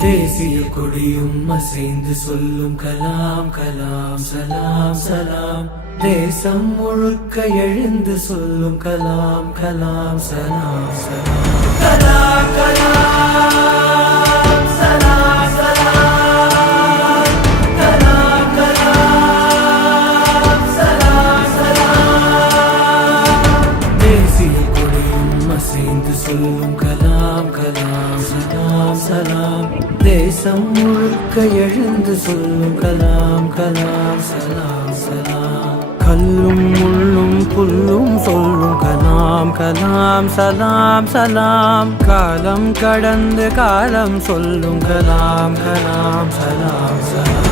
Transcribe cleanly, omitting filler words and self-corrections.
தேசிய கொடியும் அசைந்து சொல்லும் கலாம் கலாம் சலாம் சலாம். தேசம் முழுக்க எழுந்து சொல்லும் கலாம் கலாம் சலாம் சலாம். கலாம் கலாம் சலாம் சலாம். கலாம் கலாம் சலாம் சலாம். தேசிய கொடியும் அசைந்து சொல்லும் கலாம் கலாம் சலாம் சலாம். தேசம் முழுக்க எழுந்து சொல்லும் கலாம் கலாம் சலாம் சலாம். கல்லும் முள்ளும் புல்லும் சொல்லும் கலாம் கலாம் சலாம் சலாம். காலம் கடந்து காலம் சொல்லும் கலாம் கலாம் சலாம் சலாம்.